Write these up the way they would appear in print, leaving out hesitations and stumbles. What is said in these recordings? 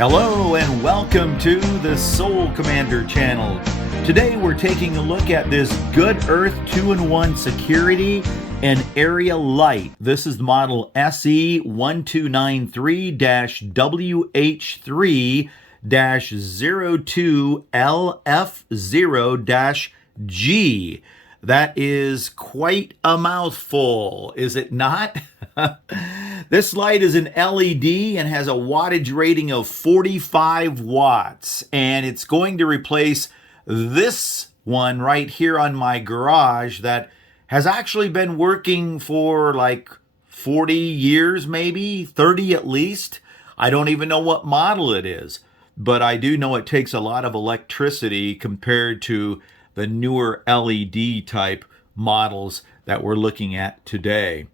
Hello and welcome to the Soul Commander channel. Today we're taking a look at this Good Earth 2-in-1 security and area light. This is the model SE1293-WH3-02LF0-G. That is quite a mouthful, is it not? This light is an LED and has a wattage rating of 45 watts, and it's going to replace this one right here on my garage that has actually been working for like 40 years, maybe 30 at least. I don't even know what model it is, but I do know it takes a lot of electricity compared to the newer LED type models that we're looking at today.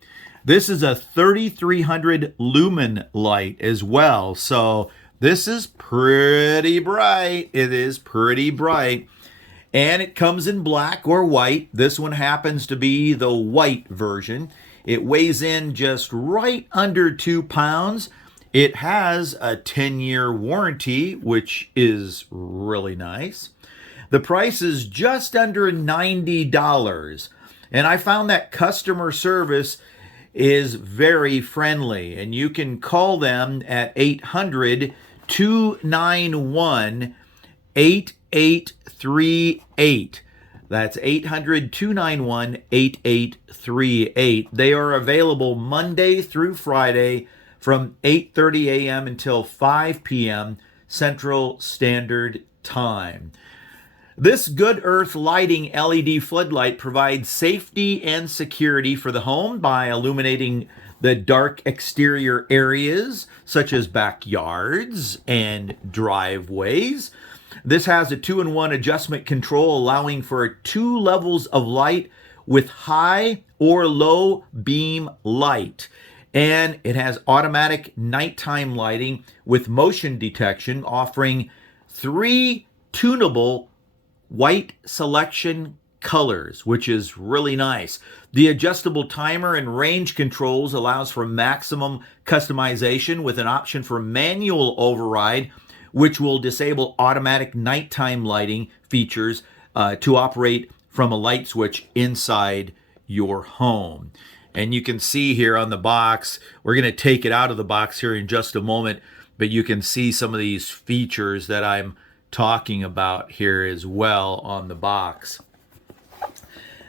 This is a 3300 lumen light as well, so this is pretty bright. It is pretty bright, and it comes in black or white. This one happens to be the white version. It weighs in just right under 2 pounds. It has a 10-year warranty, which is really nice. The price is just under $90, and I found that customer service is very friendly, and you can call them at 800-291-8838. That's 800-291-8838. They are available Monday through Friday from 8:30 a.m. until 5 p.m. Central Standard Time. This Good Earth lighting LED floodlight provides safety and security for the home by illuminating the dark exterior areas such as backyards and driveways. This has a 2-in-1 adjustment control allowing for 2 levels of light with high or low beam light. And it has automatic nighttime lighting with motion detection, offering 3 tunable white selection colors, which is really nice. The adjustable timer and range controls allows for maximum customization with an option for manual override, which will disable automatic nighttime lighting features to operate from a light switch inside your home. And you can see here on the box, we're going to take it out of the box here in just a moment, but you can see some of these features that I'm talking about here as well on the box.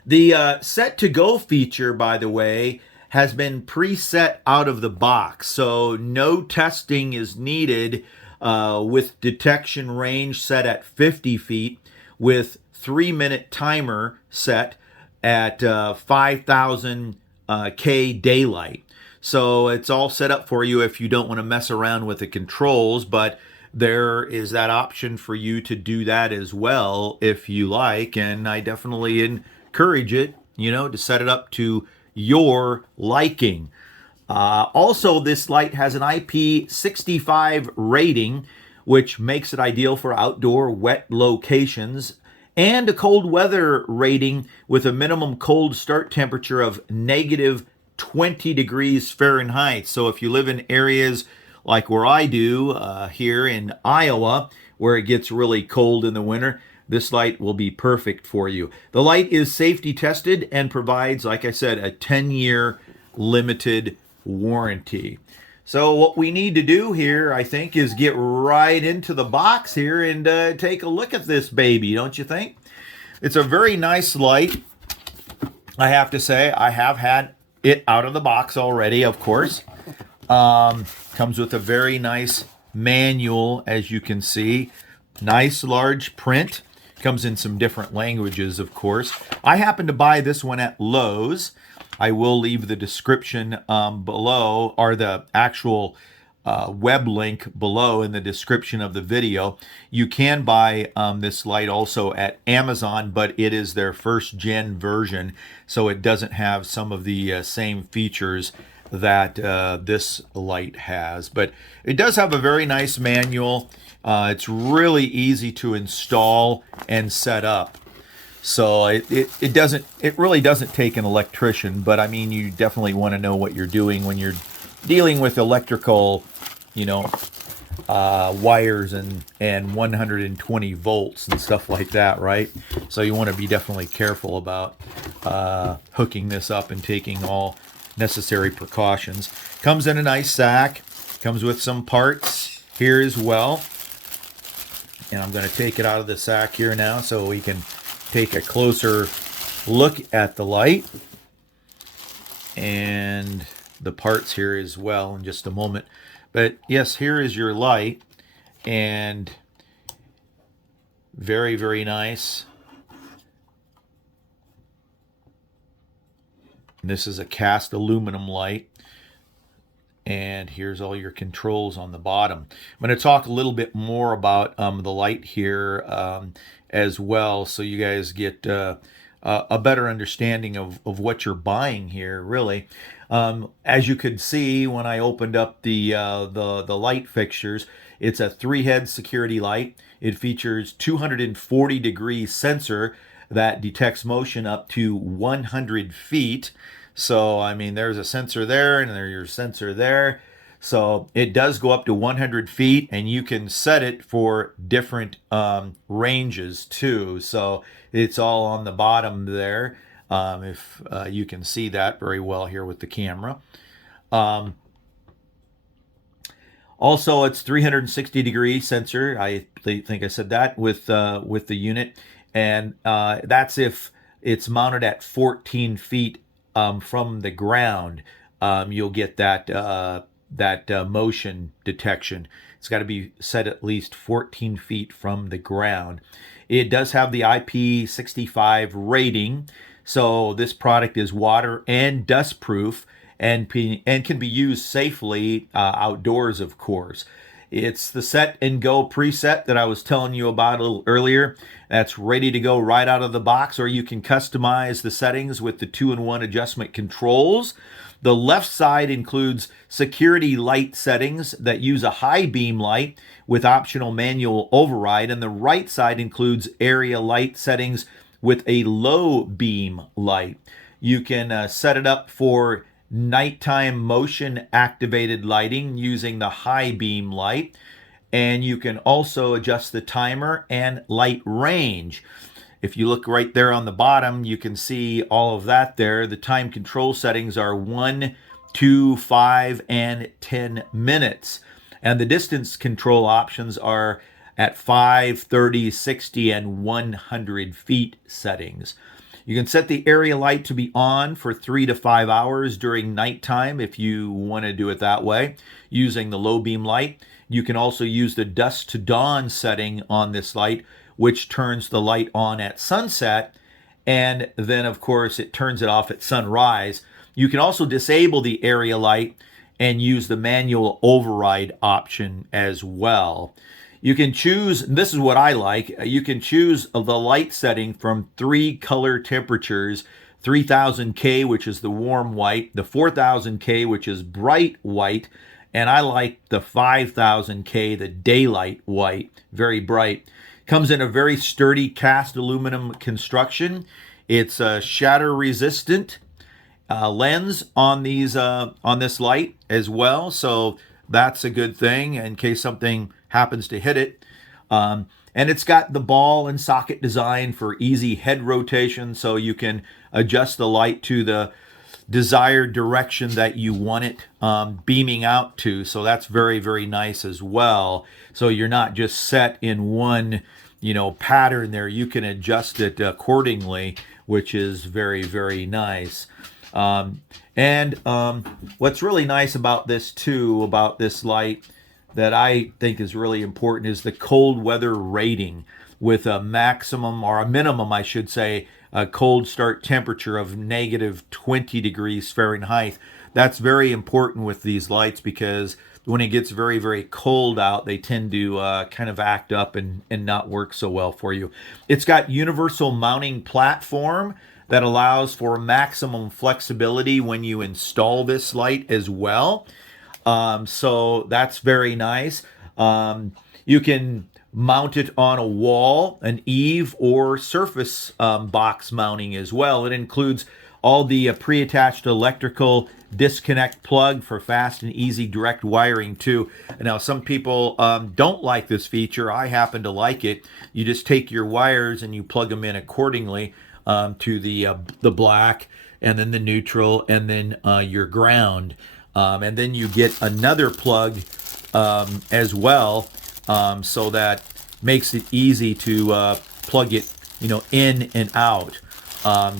The set to go feature, by the way, has been preset out of the box, so no testing is needed, with detection range set at 50 feet with 3-minute timer set at 5,000 K daylight. So it's all set up for you if you don't want to mess around with the controls, but there is that option for you to do that as well if you like, and I definitely encourage it, to set it up to your liking. Also, this light has an IP65 rating, which makes it ideal for outdoor wet locations, and a cold weather rating with a minimum cold start temperature of -20 degrees Fahrenheit. So if you live in areas like where I do here in Iowa, where it gets really cold in the winter, this light will be perfect for you. The light is safety tested and provides, like I said, a 10-year limited warranty. So what we need to do here, I think, is get right into the box here and take a look at this baby, don't you think? It's a very nice light, I have to say. I have had it out of the box already, of course. Comes with a very nice manual, as you can see. Nice large print. Comes in some different languages, of course. I happened to buy this one at Lowe's. I will leave the description below, or the actual web link below in the description of the video. You can buy this light also at Amazon, but it is their first gen version, so it doesn't have some of the same features that this light has. But it does have a very nice manual. It's really easy to install and set up. So it really doesn't take an electrician, but I mean, you definitely want to know what you're doing when you're dealing with electrical, wires and 120 volts and stuff like that, right? So you want to be definitely careful about hooking this up and taking all necessary precautions. Comes in a nice sack. Comes with some parts here as well. And I'm going to take it out of the sack here now so we can take a closer look at the light and the parts here as well in just a moment. But yes, here is your light, and very, very nice. And this is a cast aluminum light. And here's all your controls on the bottom. I'm going to talk a little bit more about the light here as well, so you guys get a better understanding of what you're buying here, really. As you could see when I opened up the light fixtures, it's a 3-head security light. It features 240-degree sensor that detects motion up to 100 feet. So, I mean, there's a sensor there and there's your sensor there. So it does go up to 100 feet, and you can set it for different ranges too. So it's all on the bottom there, if you can see that very well here with the camera. Also, it's 360-degree sensor. I think I said that with the unit, and that's if it's mounted at 14 feet from the ground. You'll get that motion detection. It's got to be set at least 14 feet from the ground. It does have the IP65 rating, so this product is water and dust proof and can be used safely outdoors, of course. It's the set and go preset that I was telling you about a little earlier. That's ready to go right out of the box, or you can customize the settings with the 2-in-1 adjustment controls. The left side includes security light settings that use a high beam light with optional manual override, and the right side includes area light settings with a low beam light. You can set it up for nighttime motion activated lighting using the high beam light, and you can also adjust the timer and light range. If you look right there on the bottom, you can see all of that there. The time control settings are 1, 2, 5, and 10 minutes. And the distance control options are at 5, 30, 60, and 100 feet settings. You can set the area light to be on for 3 to 5 hours during nighttime if you want to do it that way, using the low beam light. You can also use the dusk to dawn setting on this light, which turns the light on at sunset, and then of course it turns it off at sunrise. You can also disable the area light and use the manual override option as well. You can choose, this is what I like, you can choose the light setting from 3 color temperatures: 3000K, which is the warm white, the 4000K, which is bright white, and I like the 5000K, the daylight white, very bright. Comes in a very sturdy cast aluminum construction. It's a shatter resistant lens on this light as well, so that's a good thing in case something happens to hit it. And it's got the ball and socket design for easy head rotation, so you can adjust the light to the desired direction that you want it beaming out to. So that's very, very nice as well. So you're not just set in one, pattern there. You can adjust it accordingly, which is very, very nice. What's really nice about this too, about this light, that I think is really important, is the cold weather rating, with a maximum, or a minimum, I should say, a cold start temperature of -20 degrees Fahrenheit. That's very important with these lights, because when it gets very, very cold out, they tend to kind of act up and not work so well for you. It's got universal mounting platform that allows for maximum flexibility when you install this light as well. So that's very nice. You can mount it on a wall, an eave, or surface box mounting as well. It includes all the pre-attached electrical disconnect plug for fast and easy direct wiring too. Now, some people don't like this feature. I happen to like it. You just take your wires and you plug them in accordingly to the black, and then the neutral, and then your ground, and then you get another plug as well, so that makes it easy to plug it, in and out.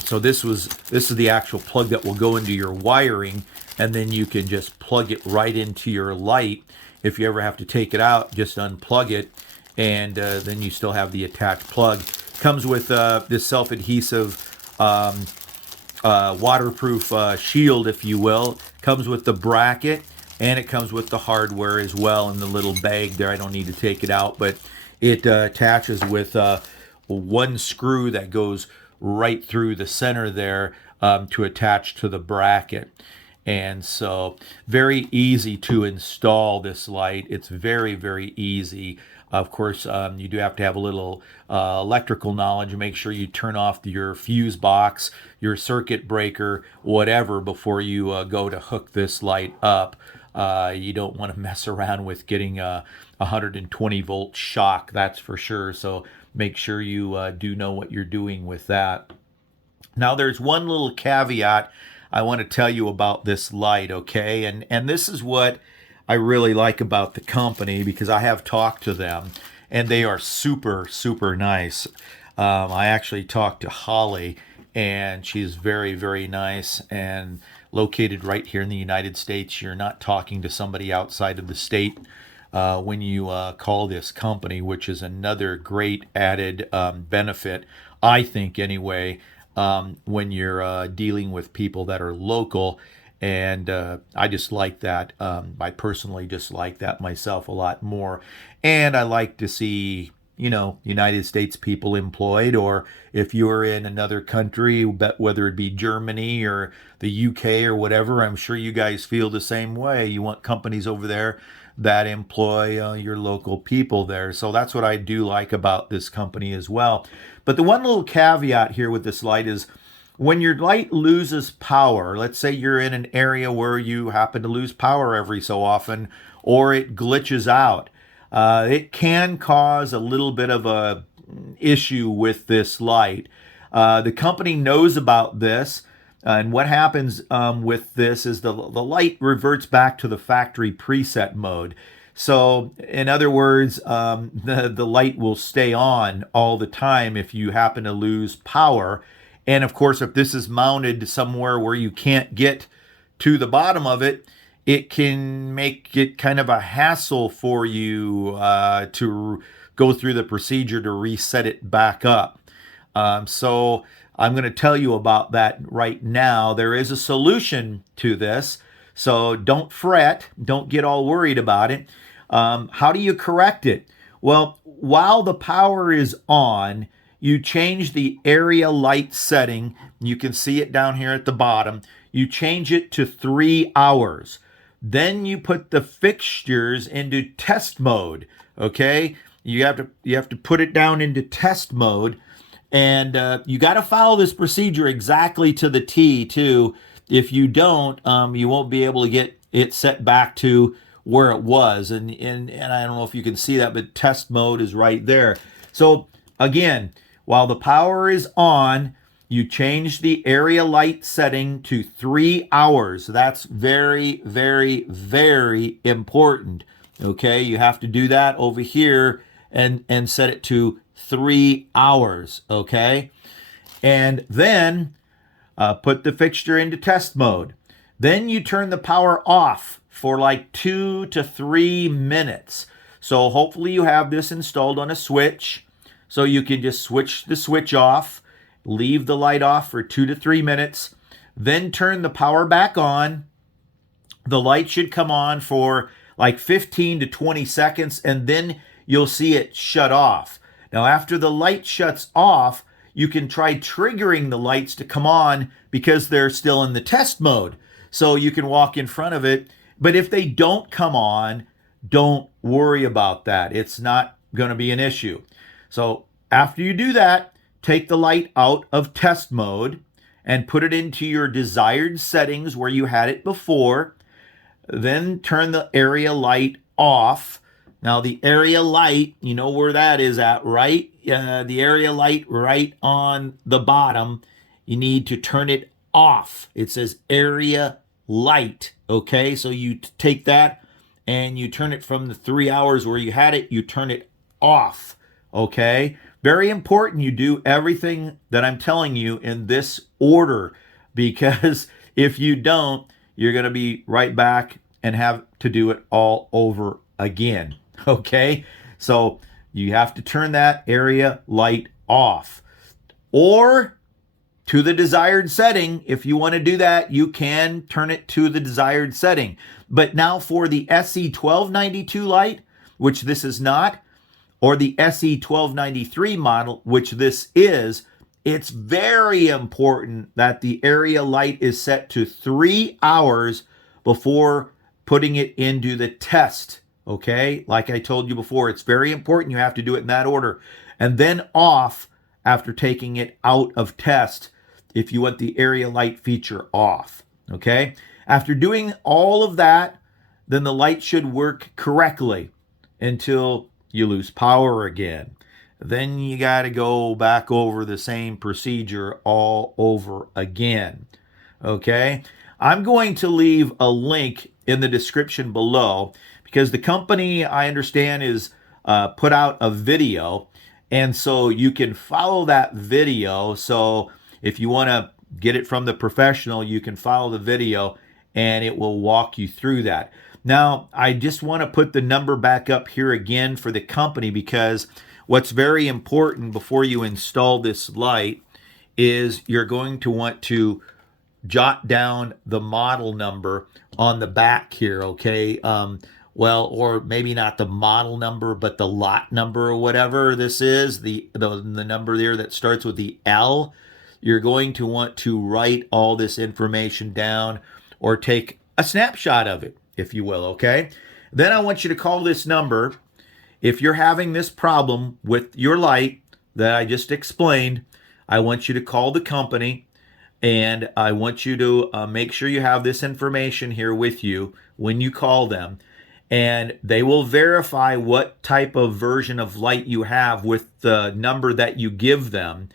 So this is the actual plug that will go into your wiring, and then you can just plug it right into your light. If you ever have to take it out, just unplug it, and then you still have the attached plug. Comes with this self-adhesive waterproof shield, if you will. Comes with the bracket, and it comes with the hardware as well in the little bag there. I don't need to take it out, but it attaches with one screw that goes right through the center there to attach to the bracket. And so very easy to install this light. It's very, very easy. Of course, you do have to have a little electrical knowledge. Make sure you turn off your fuse box, your circuit breaker, whatever, before you go to hook this light up. You don't want to mess around with getting a 120 volt shock, that's for sure. So make sure you do know what you're doing with that. Now, there's one little caveat I want to tell you about this light, okay? And this is what I really like about the company, because I have talked to them, and they are super, super nice. I actually talked to Holly, and she's very, very nice and located right here in the United States. You're not talking to somebody outside of the state when you call this company, which is another great added benefit, I think, anyway, when you're dealing with people that are local. And I just like that. I personally just like that myself a lot more. And I like to see, United States people employed, or if you're in another country, whether it be Germany or the UK or whatever, I'm sure you guys feel the same way. You want companies over there that employ your local people there. So that's what I do like about this company as well. But the one little caveat here with this light is, when your light loses power, let's say you're in an area where you happen to lose power every so often, or it glitches out, it can cause a little bit of a issue with this light. The company knows about this, and what happens with this is the light reverts back to the factory preset mode. So, in other words, the light will stay on all the time if you happen to lose power. And of course, if this is mounted somewhere where you can't get to the bottom of it, it can make it kind of a hassle for you to go through the procedure to reset it back up. So I'm going to tell you about that right now. There is a solution to this, so don't fret. Don't get all worried about it. How do you correct it? Well, while the power is on, you change the area light setting. You can see it down here at the bottom. You change it to 3 hours. Then you put the fixtures into test mode. Okay, you have to put it down into test mode, and you got to follow this procedure exactly to the T too. If you don't, you won't be able to get it set back to where it was. And I don't know if you can see that, but test mode is right there. So again, while the power is on, you change the area light setting to 3 hours. That's very, very, very important. Okay, you have to do that over here and set it to 3 hours. Okay, and then put the fixture into test mode. Then you turn the power off for like 2 to 3 minutes. So hopefully you have this installed on a switch. So you can just switch the switch off, leave the light off for 2 to 3 minutes, then turn the power back on. The light should come on for like 15 to 20 seconds, and then you'll see it shut off. Now, after the light shuts off, you can try triggering the lights to come on because they're still in the test mode. So you can walk in front of it. But if they don't come on, don't worry about that. It's not going to be an issue. So after you do that, take the light out of test mode, and put it into your desired settings where you had it before. Then turn the area light off. Now the area light, you know where that is at, right? The area light right on the bottom. You need to turn it off. It says area light. Okay, so you take that and you turn it from the 3 hours where you had it, you turn it off. Okay, very important you do everything that I'm telling you in this order, because if you don't, you're going to be right back and have to do it all over again. Okay, so you have to turn that area light off, or to the desired setting. If you want to do that, you can turn it to the desired setting. But now for the SE1292 light, which this is not, or the SE1293 model, which this is, it's very important that the area light is set to 3 hours before putting it into the test. Okay, like I told you before, it's very important. You have to do it in that order. And then off after taking it out of test if you want the area light feature off. Okay, after doing all of that, then the light should work correctly until you lose power again. Then you got to go back over the same procedure all over again. Okay, I'm going to leave a link in the description below, because the company, I understand, is put out a video, and so you can follow that video. So if you want to get it from the professional, you can follow the video and it will walk you through that. Now, I just want to put the number back up here again for the company, because what's very important before you install this light is you're going to want to jot down the model number on the back here, okay? Well, or maybe not the model number, but the lot number or whatever this is, the number there that starts with the L. You're going to want to write all this information down or take a snapshot of it, if you will, okay? Then I want you to call this number. If you're having this problem with your light that I just explained, I want you to call the company, and I want you to make sure you have this information here with you when you call them, and they will verify what type of version of light you have with the number that you give them.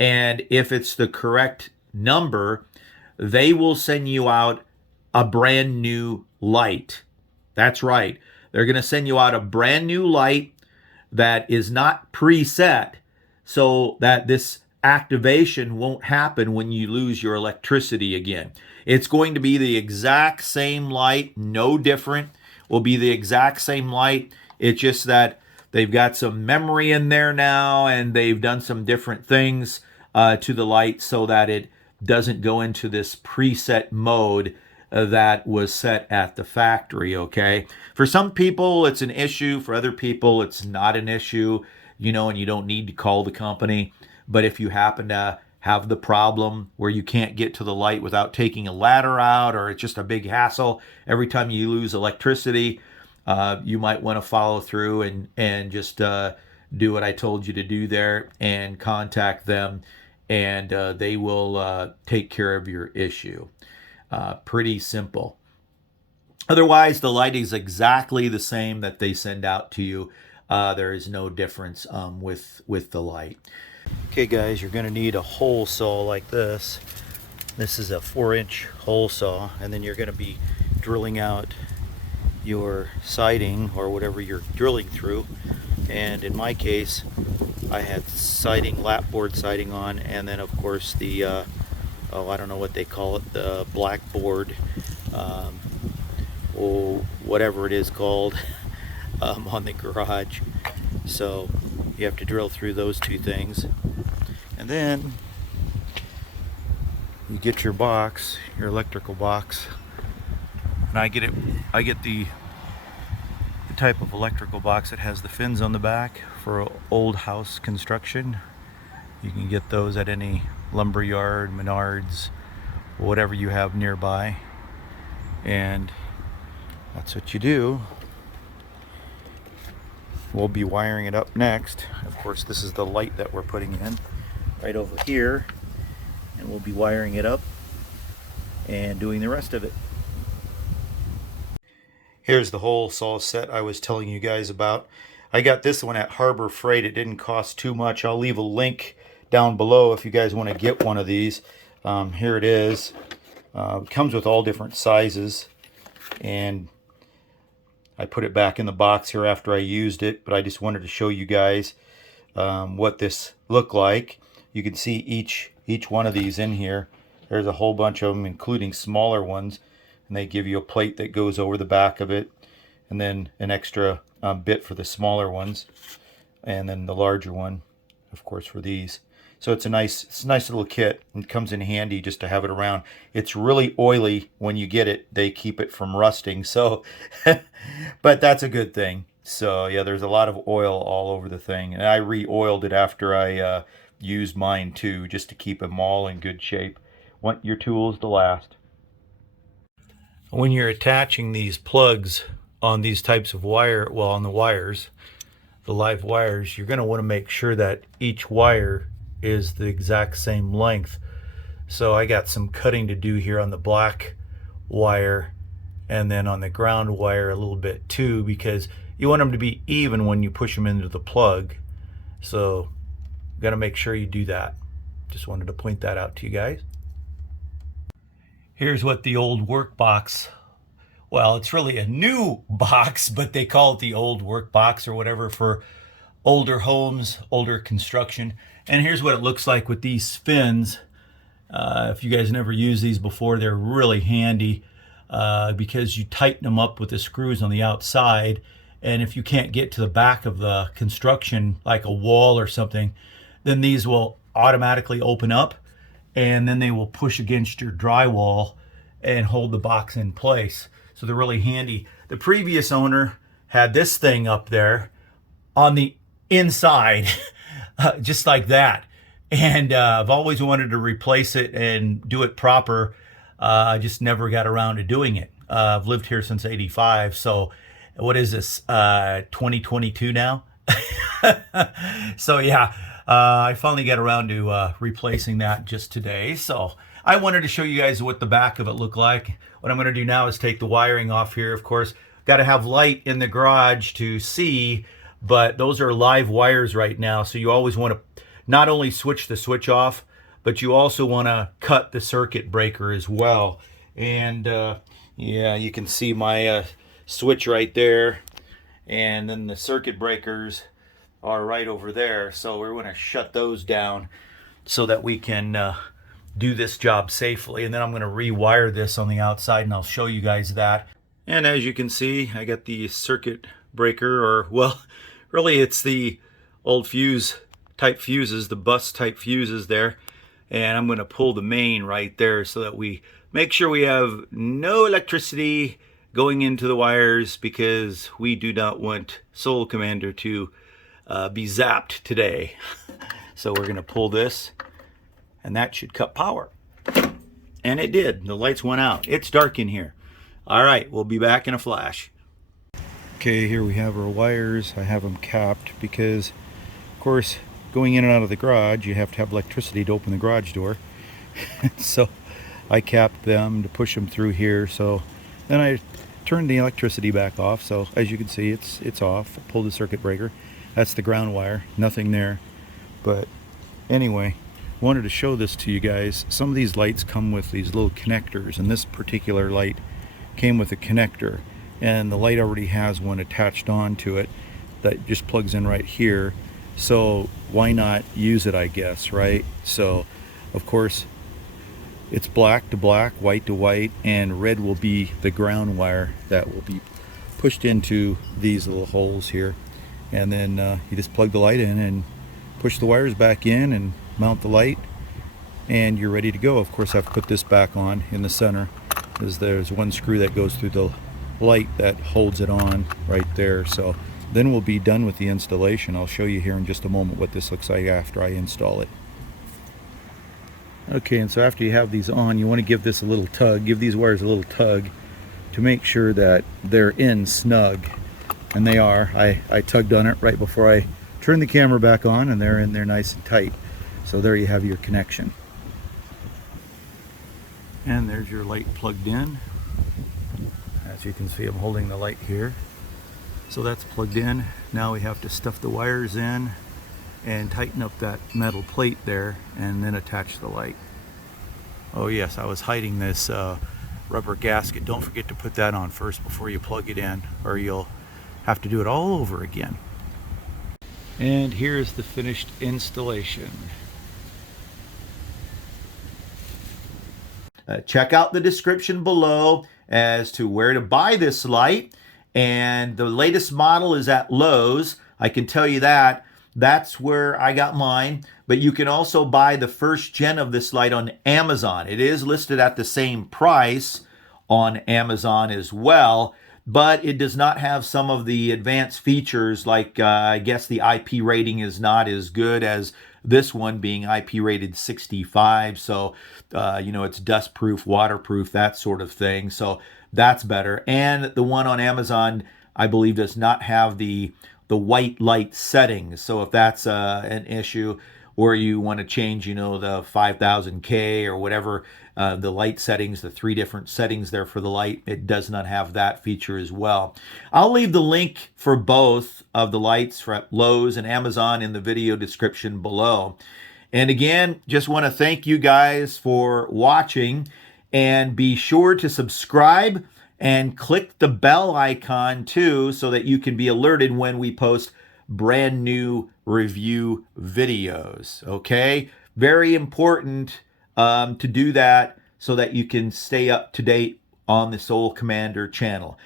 And if it's the correct number, they will send you out a brand new light. That's right. They're going to send you out a brand new light that is not preset, so that this activation won't happen when you lose your electricity again. It's going to be the exact same light, no different. Will be the exact same light. It's just that they've got some memory in there now, and they've done some different things to the light so that it doesn't go into this preset mode that was set at the factory, okay? For some people, it's an issue. For other people, it's not an issue, you know, and you don't need to call the company. But if you happen to have the problem where you can't get to the light without taking a ladder out, or it's just a big hassle every time you lose electricity, you might want to follow through and just do what I told you to do there and contact them, and they will take care of your issue. Pretty simple. Otherwise, the light is exactly the same that they send out to you. There is no difference with the light. Okay guys, you're going to need a hole saw like this. This is a 4-inch hole saw, and then you're going to be drilling out your siding or whatever you're drilling through. And in my case, I had siding, lapboard siding on, and then of course the I don't know what they call it, the blackboard, or whatever it is called, on the garage. So you have to drill through those two things, and then you get your box, your electrical box. And I get the type of electrical box that has the fins on the back for old house construction. You can get those at any lumber yard, Menards, whatever you have nearby, and that's what you do. We'll be wiring it up next. Of course, this is the light that we're putting in right over here, and we'll be wiring it up and doing the rest of it. Here's the hole saw set I was telling you guys about. I got this one at Harbor Freight. It didn't cost too much. I'll leave a link down below if you guys want to get one of these. Here it is. It comes with all different sizes, and I put it back in the box here after I used it, but I just wanted to show you guys what this looked like. You can see each one of these in here. There's a whole bunch of them, including smaller ones, and they give you a plate that goes over the back of it, and then an extra bit for the smaller ones, and then the larger one, of course, for these. So it's a nice little kit, and it comes in handy just to have it around. It's really oily when you get it. They keep it from rusting, so but that's a good thing. So yeah, there's a lot of oil all over the thing, and I re-oiled it after I used mine too, just to keep them all in good shape. Want your tools to last. When you're attaching these plugs on these types of wire, well, on the wires, the live wires, you're going to want to make sure that each wire is the exact same length. So I got some cutting to do here on the black wire, and then on the ground wire a little bit too, because you want them to be even when you push them into the plug. So you got to make sure you do that. Just wanted to point that out to you guys. Here's what the old work box, well, it's really a new box, but they call it the old work box or whatever for older homes, older construction. And here's what it looks like with these fins. If you guys never used these before, they're really handy because you tighten them up with the screws on the outside. And if you can't get to the back of the construction, like a wall or something, then these will automatically open up, and then they will push against your drywall and hold the box in place. So they're really handy. The previous owner had this thing up there on the inside, just like that. And I've always wanted to replace it and do it proper. I just never got around to doing it. I've lived here since '85. So what is this, 2022 now? So yeah, I finally got around to replacing that just today. So I wanted to show you guys what the back of it looked like. What I'm going to do now is take the wiring off here. Of course, got to have light in the garage to see, but those are live wires right now. So you always want to not only switch the switch off, but you also want to cut the circuit breaker as well. And yeah, you can see my switch right there, and then the circuit breakers are right over there. So we're going to shut those down so that we can do this job safely. And then I'm going to rewire this on the outside, and I'll show you guys that. And as you can see, I got the circuit breaker, or well, really it's the old fuse type fuses, the bus type fuses there. And I'm going to pull the main right there so that we make sure we have no electricity going into the wires, because we do not want Soul Commander to be zapped today. So we're going to pull this, and that should cut power. And it did. The lights went out. It's dark in here. All right, we'll be back in a flash. Okay, here we have our wires. I have them capped because, of course, going in and out of the garage, you have to have electricity to open the garage door. So I capped them to push them through here. So then I turned the electricity back off. So as you can see, it's off. Pulled the circuit breaker. That's the ground wire. Nothing there. But anyway, wanted to show this to you guys. Some of these lights come with these little connectors, and this particular light came with a connector, and the light already has one attached onto it that just plugs in right here. So why not use it, I guess, right? So of course it's black to black, white to white, and red will be the ground wire that will be pushed into these little holes here. And then you just plug the light in and push the wires back in and mount the light, and you're ready to go. Of course, I've put this back on in the center, as there's one screw that goes through the light that holds it on right there. So then we'll be done with the installation. I'll show you here in just a moment what this looks like after I install it. Okay, and so after you have these on, you want to give this a little tug, give these wires a little tug to make sure that they're in snug. And they are. I tugged on it right before I turned the camera back on, and they're in there nice and tight. So there you have your connection. And there's your light plugged in. As you can see, I'm holding the light here. So that's plugged in. Now we have to stuff the wires in and tighten up that metal plate there and then attach the light. Oh yes, I was hiding this rubber gasket. Don't forget to put that on first before you plug it in, or you'll have to do it all over again. And here's the finished installation. Check out the description below as to where to buy this light. And the latest model is at Lowe's. I can tell you that. That's where I got mine. But you can also buy the first gen of this light on Amazon. It is listed at the same price on Amazon as well, but it does not have some of the advanced features, like I guess the IP rating is not as good as this one, being IP rated 65. So, it's dust proof, waterproof, that sort of thing. So that's better. And the one on Amazon, I believe, does not have the white light settings. So if that's an issue, or you want to change, the 5000K or whatever, the light settings, the 3 different settings there for the light, it does not have that feature as well. I'll leave the link for both of the lights for Lowe's and Amazon in the video description below. And again, just want to thank you guys for watching, and be sure to subscribe and click the bell icon too, so that you can be alerted when we post brand new review videos. Okay, very important to do that so that you can stay up to date on the Soul Commander channel.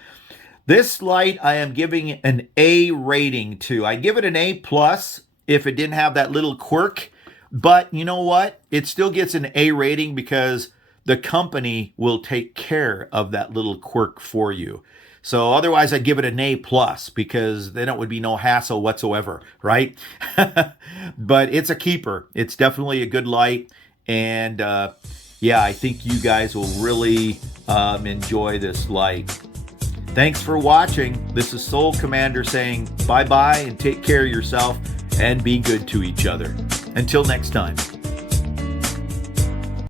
This light I am giving an A rating to. I give it an A+ if it didn't have that little quirk, but you know what? It still gets an A rating because the company will take care of that little quirk for you. So otherwise I'd give it an A+, because then it would be no hassle whatsoever, right? But it's a keeper. It's definitely a good light. And yeah, I think you guys will really enjoy this light. Thanks for watching. This is Soul Commander saying bye-bye, and take care of yourself and be good to each other. Until next time.